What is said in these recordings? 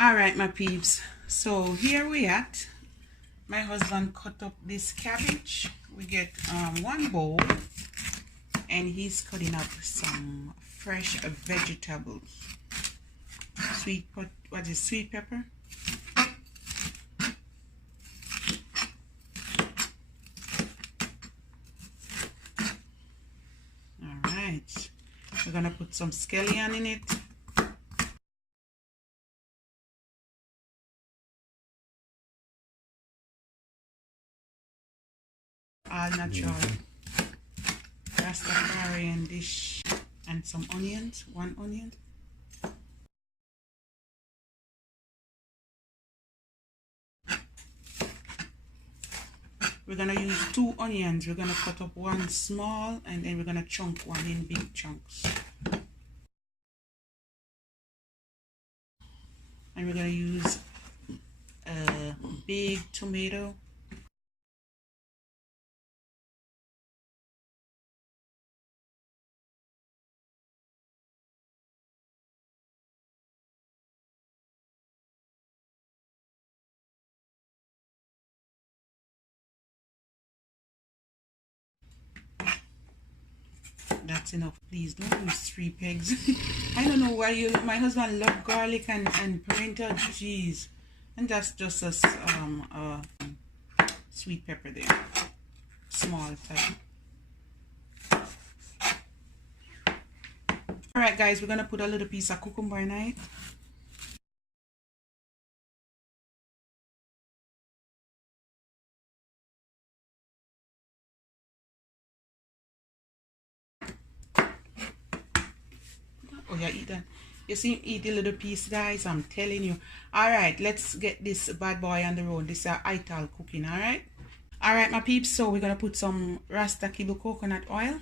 All right, my peeps, so here we at. My husband cut up this cabbage. We get one bowl, and he's cutting up some fresh vegetables. What is sweet pepper? All right, we're gonna put some scallion in it. All natural Rastafarian dish, and some onions, one onion. We're gonna use 2 onions. We're gonna cut up one small, and then we're gonna chunk one in big chunks. And we're gonna use a big tomato. That's enough. Please don't use 3 pegs. I don't know why my husband loves garlic and pimento cheese, and that's just a sweet pepper there, small type. All right, guys, we're gonna put a little piece of cucumber in it. Oh yeah, eat that. You see him eat a little piece, guys. I'm telling you. All right, let's get this bad boy on the road. This is ital cooking. All right. All right, my peeps. So we're gonna put some Rasta Kibble coconut oil.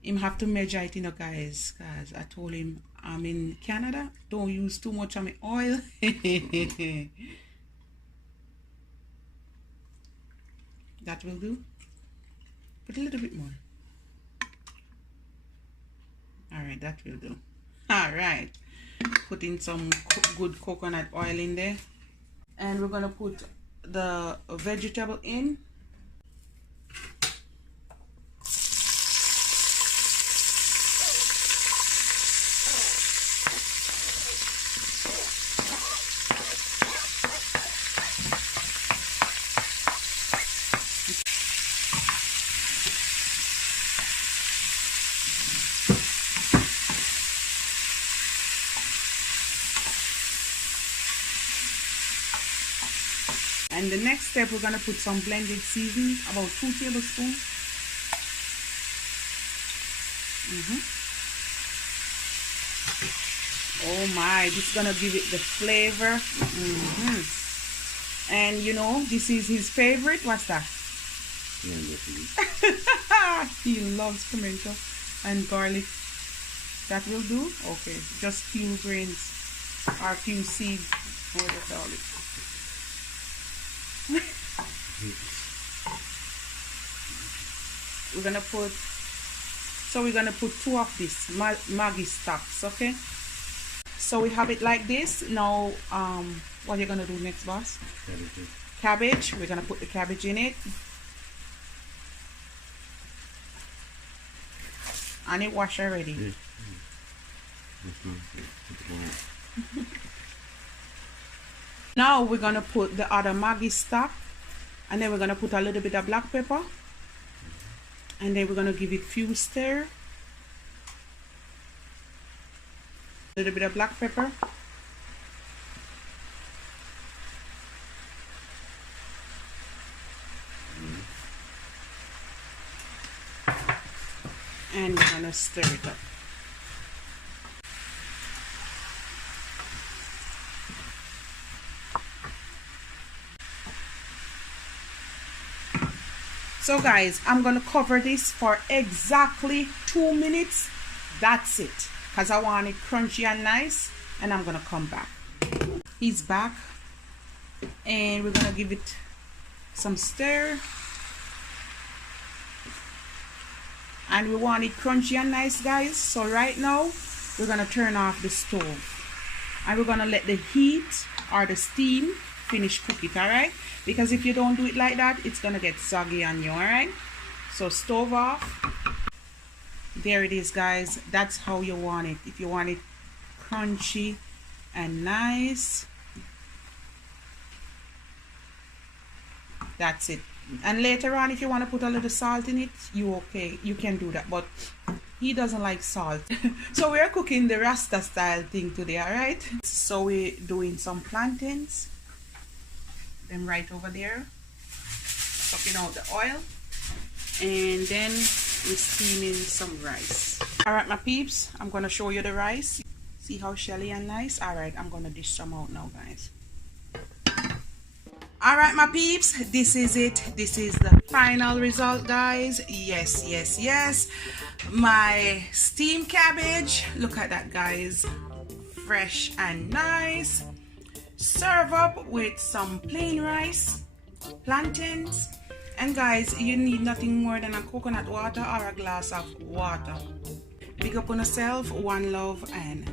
Him have to measure it, you know, guys, because I told him I'm in Canada. Don't use too much of my oil. That will do. Put a little bit more. All right, that will do. All right, put in some good coconut oil in there, and we're gonna put the vegetable in. And the next step, we're gonna put some blended seasoning, about 2 tablespoons. Oh my, this is gonna give it the flavor. And you know, this is his favorite. What's that? He loves pimento and garlic. That will do. Okay, just few grains or few seeds for the garlic. We're gonna put 2 of this Maggi stocks. Okay, so we have it like this. Now what are you gonna do next, boss? Cabbage. We're gonna put the cabbage in it, and it washed already. Now we're gonna put the other Maggi stock, and then we're gonna put a little bit of black pepper, and then we're gonna give it few stir. A little bit of black pepper. And we're gonna stir it up. So guys, I'm gonna cover this for exactly 2 minutes. That's it, because I want it crunchy and nice, and I'm gonna come back. He's back, and we're gonna give it some stir. and we want it crunchy and nice, guys. So right now we're gonna turn off the stove and we're gonna let the heat or the steam finish cook it. All right, because if you don't do it like that, it's gonna get soggy on you. All right, so stove off. There it is, guys. That's how you want it. If you want it crunchy and nice, that's it. And later on, if you want to put a little salt in it, you can do that, but he doesn't like salt. So we're cooking the Rasta style thing today. All right, so we're doing some plantains, them right over there, sucking out the oil, and then we're steaming some rice. All right, my peeps, I'm gonna show you the rice. See how shelly and nice. All right, I'm gonna dish some out now, guys. All right, my peeps, this is it. This is the final result, guys. Yes, yes, yes. My steamed cabbage. Look at that, guys. Fresh and nice. Serve up with some plain rice, plantains, and guys, you need nothing more than a coconut water or a glass of water. Big up on yourself, one love, and